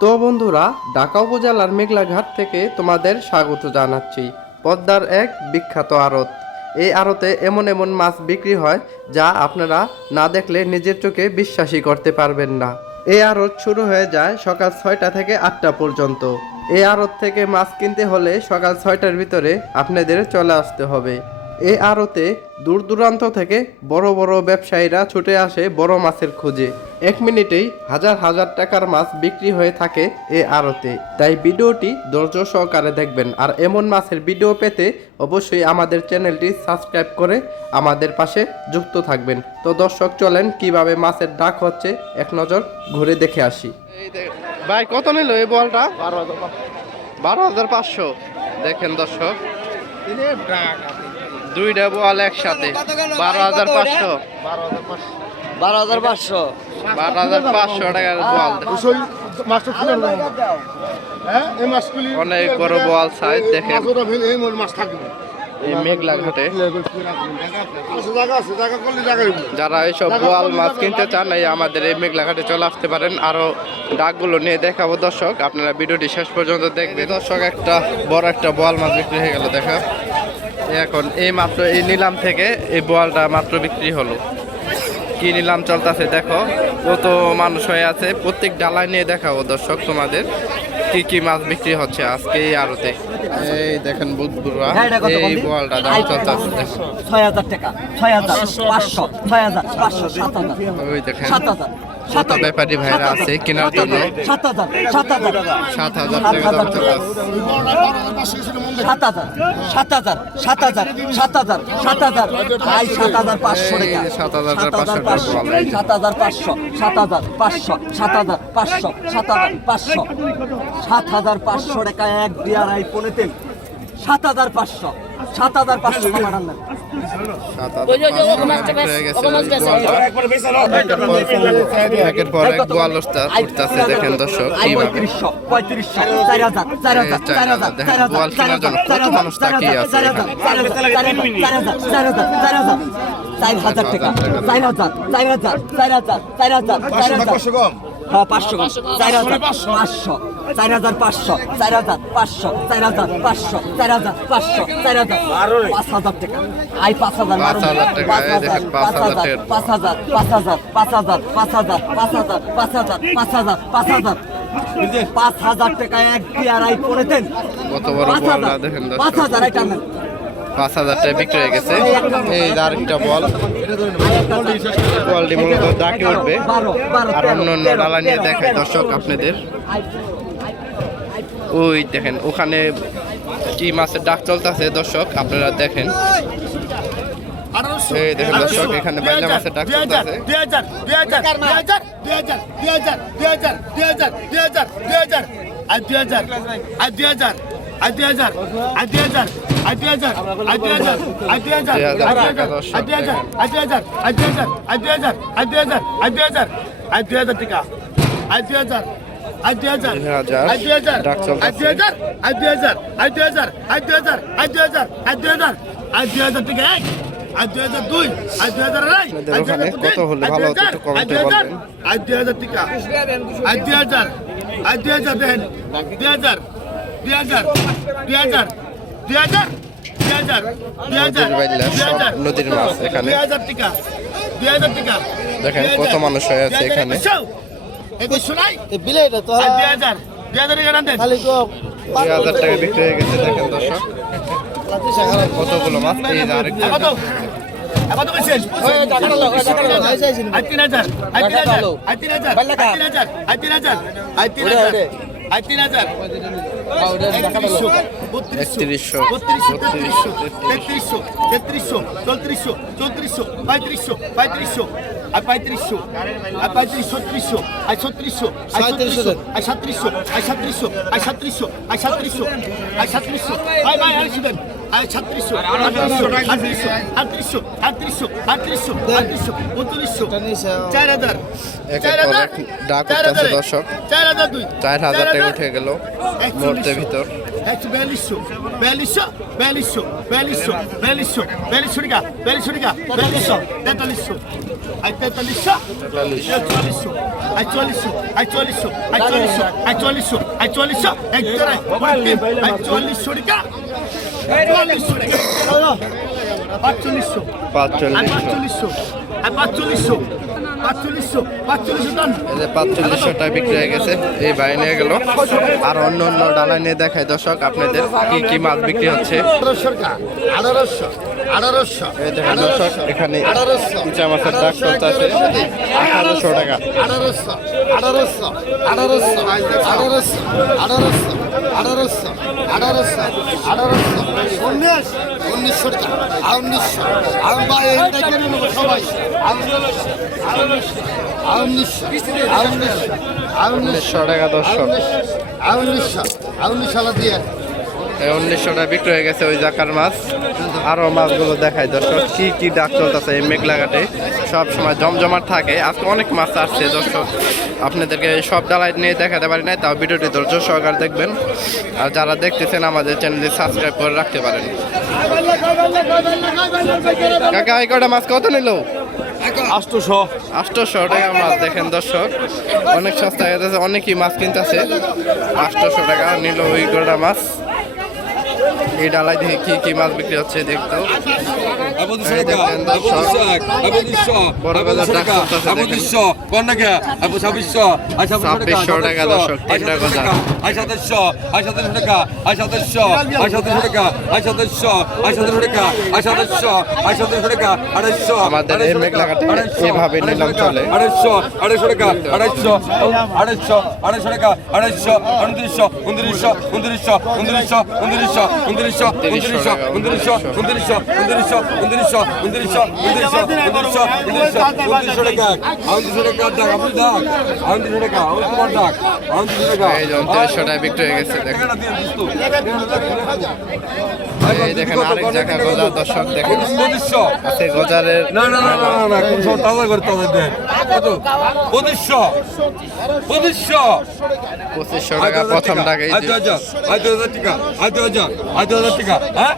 তো বন্ধুরা, ঢাকা উপজেলার মেঘলাঘাট থেকে তোমাদের স্বাগত জানাচ্ছি। পদ্মার এক বিখ্যাত আড়ত। এই আড়তে এমন এমন মাছ বিক্রি হয় যা আপনারা না দেখলে নিজের চোখে বিশ্বাসই করতে পারবেন না। এই আড়ত শুরু হয়ে যায় সকাল 6টা থেকে 8টা পর্যন্ত। এই আড়ত থেকে মাছ কিনতে হলে সকাল 6টার ভিতরে আপনাদের চলে আসতে হবে। এই আড়তে দূর দূরান্ত থেকে বড় বড় ব্যবসায়ীরা ছুটে আসে বড় মাছের খোঁজে। 1 মিনিটেই হাজার হাজার টাকার মাছ বিক্রি হয়ে থাকে এই আড়তে। তাই ভিডিওটি ধৈর্য সহকারে দেখবেন। আর এমন মাছের ভিডিও পেতে অবশ্যই আমাদের চ্যানেলটি সাবস্ক্রাইব করে আমাদের পাশে যুক্ত থাকবেন। তো দর্শক, চলেন কিভাবে মাছের ডাক হচ্ছে এক নজর ঘুরে দেখে আসি। ভাই, কত নিল এই বলটা? 12,500। দেখেন দর্শক, দুইটা বল একসাথে 12,500। 12,500 টাকার বল। অনেক বড় বল সাইজ। দেখেন এই মেঘলাঘাটে যারা এইসব বোয়াল মাছ কিনতে চান, এই আমাদের এই মেঘলাঘাটে চলে আসতে পারেন। আরো ডাকগুলো নিয়ে দেখাবো দর্শক, আপনারা ভিডিওটি শেষ পর্যন্ত দেখবেন। দর্শক, একটা বড় একটা বোয়াল মাছ বিক্রি হয়ে গেল। দেখা এখন এই মাত্র এই নিলাম থেকে এই বোয়ালটা মাত্র বিক্রি হলো। কি নিলাম চলতেছে দেখো, কত মানুষ হয়ে আছে। প্রত্যেক ডালায় নিয়ে দেখাবো দর্শক তোমাদের কি কি মাছ বিক্রি হচ্ছে আজকে এই আড়তে। এই দেখেন বুধবুরা, এই বোয়ালটা দাম চলতেছে দেখো 6,000 টাকা, 6,500, 6,500, 7,000। ওই দেখেন কত ব্যাপারী ভাইরা আছে কেনার জন্য। 7,000 7,000 টাকা দাম চলতেছে। 7,500 টাকা, 7,500 টাকা এক বিয়ার পৌনে তেল। 7,500 সমাধান দেন। একের পর এক বোয়াল উঠতেছে দেখেন দর্শক। 3500, 4,000, 4,000, বোয়াল কেনার জন্য কত মানুষ তাকিয়ে আছে এখানে। 4,000 টাকা, 4,000, 500 হ্যাঁ 500 4,500, 4,500, 4,500, 4,500, 4,500, 5,000 টাকা। 5,000 টাকা, এই দেখেন 5,000 5,000, 5,000 টাকা এক বিয়ারাই পড়ে দেন। কত বড় বোয়ালটা দেখেন দর্শক। 5,000 এটা নেন। 5,000 টাকা বিক্রি হয়ে গেছে। এই আরেকটা বল, বলটি মূলত ডাকে উঠবে। আর অন্য অন্য ডালা নিয়ে দেখায় দর্শক আপনাদের। ওই দেখেন ওখানে কি মাছের ডাক চলতেছে দর্শক, আপনারা দেখেন। এই দেখেন দর্শক, এখানে বাইলা মাছের ডাক চলতেছে। 2,000 কত হলে ভালো হতো একটু কমেন্টে বলবেন। 2,000 টাকা, 2,000, 2,000 দেন। 2,000, 2,000, 2,000, 2,000, 2,000, 2,000, নদীর মাছ এখানে 2,000 টাকা, 2,000 টাকা। দেখেন কত মানুষ হয়ে আছে এখানে। 2,000 টাকা দেন। 2,000 টাকা বিক্রি হয়ে গেছে দেখেন দর্শক। কতগুলো মাছ। এই যে আরেকটা কত বলছেন? 3,000, 3,000, 3,000, 3,000, 3,000, 3,000, 3,000, 3100, 3200, 3300, 3300, 3400, 3400, 3500, 3500, আর 3500, আর 3500, 3600, আর 3600, আর 3600, আর 3700, আর 3700, আর 3700, আর 3700, আর 3700, ভাই ভাই আর শুনেন, আর 3700, 3800, 3800, 3800, 3800, 3800, 3800, 3900, 4,000, একের পর এক ডাক উঠতেছে দর্শক। 4,002, 4,000 টাকা উঠে গেল মুহূর্তের ভিতর। 4200, 4200, 4200, 4200, 4200, 4200 টাকা, 4200 টাকা, 4200, 4300, hay 4300, hay 4400, hay 4400, hay 4400, hay 4400, hay 4400, hay 4400, hay 4400 টাকা, 4400 টাকা, 4500, 4500, hay 4500, 4500 টান। এই যে 4500 টাকা বিক্রি হয়ে গেছে, এই ভাই নিয়ে গেল। আর অন্য অন্য ডালা নিয়ে দেখায় দর্শক আপনাদের কি কি মাছ বিক্রি হচ্ছে। 1800 এই দেখেন দর্শক এখানে ইচা মাছের ডাক চলতে আছে 1800 টাকা। 1900 টাকা, 1900, আর ভাই এইটা কেন নেবো সবাই, 1900 টাকা দর্শক। 1900 দিয়ে 1900 টাকা বিক্রি হয়ে গেছে ওই জাকার মাছ। আরো মাছগুলো দেখায় দর্শক কি কি ডাক চলতেছে এই মেঘলাঘাটে, সব সময় জমজমাট থাকে। আজকে অনেক মাছ আসছে দর্শক, আপনাদেরকে সব ডালাই নিয়ে দেখাতে পারি নাই, তাও ভিডিওটি ধৈর্য সহকারে দেখবেন। আর যারা দেখতেছেন আমাদের চ্যানেলটি সাবস্ক্রাইব করে রাখতে পারেন। কাকা এই কটা মাছ কত নিল? 800 টাকা মাছ। দেখেন দর্শক অনেক সস্তা হয়ে গেছে, অনেকই মাছ কিনতেছে। 800 টাকা নিল ওই কটা মাছ। এই ডালাই দেখে কি কি মাছ বিক্রি হচ্ছে দেখতো। বড় বাজার ডাক চলতেছে দেখেন। 2600 টাকা দর্শক তিনটা গজা। আমাদের এই মেঘলাঘাটে এভাবে নিলাম চলে। 250 টাকা, 250, 250, 250 টাকা, 250, 2900, 2900, 2900, 2900, 2900, 2900, 2900, 2900, 2900, 2900, 2900, 2900, 2900, 2900, 2900 টাকা, 2900 টাকা ডাক, আপনি ডাক, 2900 টাকা, আমার তোমার ডাক, 2900 টাকা। এই যে 2900 টাকা বিক্রি হয়ে গেছে দেখেন। এই দেখেন আরেক জায়গা গজা দর্শক দেখেন। 2500, আছে গজারের না না না না না, কোন সব তাজা করে তাদের দেন। কত? 2500, 2500, 2500 টাকা প্রথম টাকা। এই যে 2000 টাকা, 2000, 2000 টাকা, হ্যাঁ?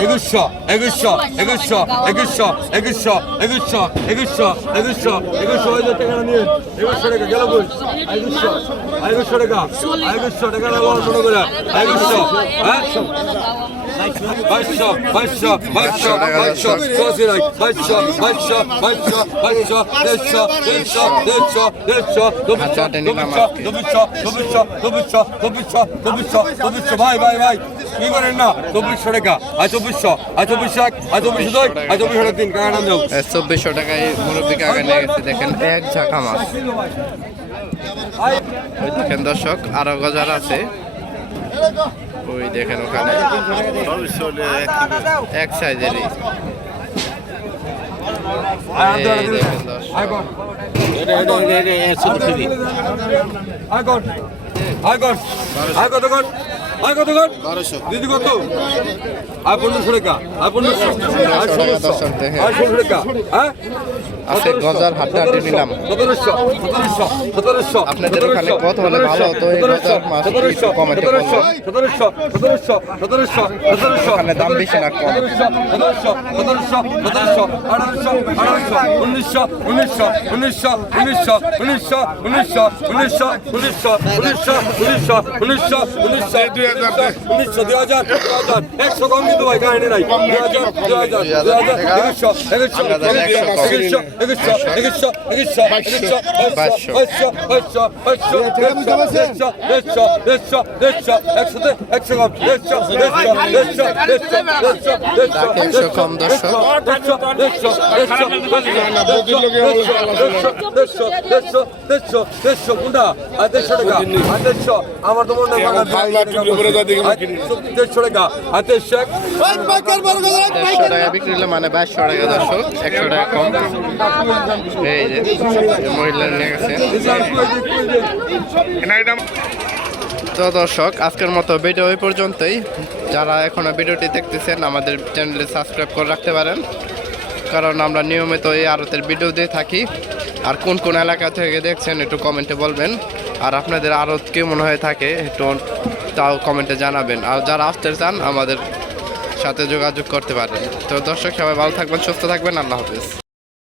2100, 2100, 2100, 2100, 2100, 2100, 2100, 2100, 2100 টাকা নিয়ে 2100 টাকা গেল কই? 2100, 2100 টাকা, 2100 টাকা না বড় মনে করে 2100, হ্যাঁ? 2200, 2200, 2200, 2200, 2200, 2200, 2200, 2200, 150, 150, 150, 150, 250, ভাই ভাই ভাই কি করেন না 2400 টাকা, 2400, 2400, 2400, 2400 দিন কাকা নাম দাও। 2400 টাকায় মুরব্বী কাকা নিয়ে গেছে দেখেন এক ঝাঁকা মাছ। ওই দেখেন দর্শক আরো গজার আছে, ওই দেখেন ওখানে এক সাইজেরই। এই দেখেন দর্শক দিদি কত? 1500 টাকা, 1500, 1600, 1600 টাকা, হ্যাঁ? আছে গজার হাড্ডি নিলাম। 1700, 1700, 1700, আপনাদের ওখানে কত হলে ভালো হতো এই গজার মাছ একটু কমেন্টে বলবেন। 1700, 1700, 1700, 1700, ওখানে দাম বেশি না কম? 1700, 1700, 1700, 1800, 1800, 1900, 1900, 1900, 1900, 1900, 1900, 1900, 1900, 1900, 1900, 1900, 1900, 2000, 100 কম কিন্তু ভাই কাহিনী নাই। 2000, 2000, 2000, 2100, 2100, 2100, 2100, 2100, 2100, 2100, 2200, 2200, 2200, 2200, 2200, 2200, 2200, 100 কম, 2200, 2200, 2200, 2200, 100 কম দর্শক। 150 কোনটা? 150 টাকা, 150 আমার তো মনে হয় 150 টাকা, 150 150 টাকা বিক্রি হলে মানে 2200 টাকা দর্শক, 100 টাকা কম। এই যে মহিলা নিয়ে গেছে। তো দর্শক আজকের মতো ভিডিও এই পর্যন্তই। যারা এখনো ভিডিওটি দেখতেছেন আমাদের চ্যানেলে সাবস্ক্রাইব করে রাখতে পারেন, কারণ আমরা নিয়মিত এই আড়তের ভিডিও দিয়ে থাকি। আর কোন কোন এলাকা থেকে দেখছেন একটু কমেন্টে বলবেন, আর আপনাদের আড়ত কেমন হয়ে থাকে একটু তাও কমেন্টে জানাবেন। আর যারা আসতে চান আমাদের সাথে যোগাযোগ করতে পারেন। তো দর্শক সবাই ভালো থাকবেন, সুস্থ থাকবেন, আল্লাহ হাফেজ।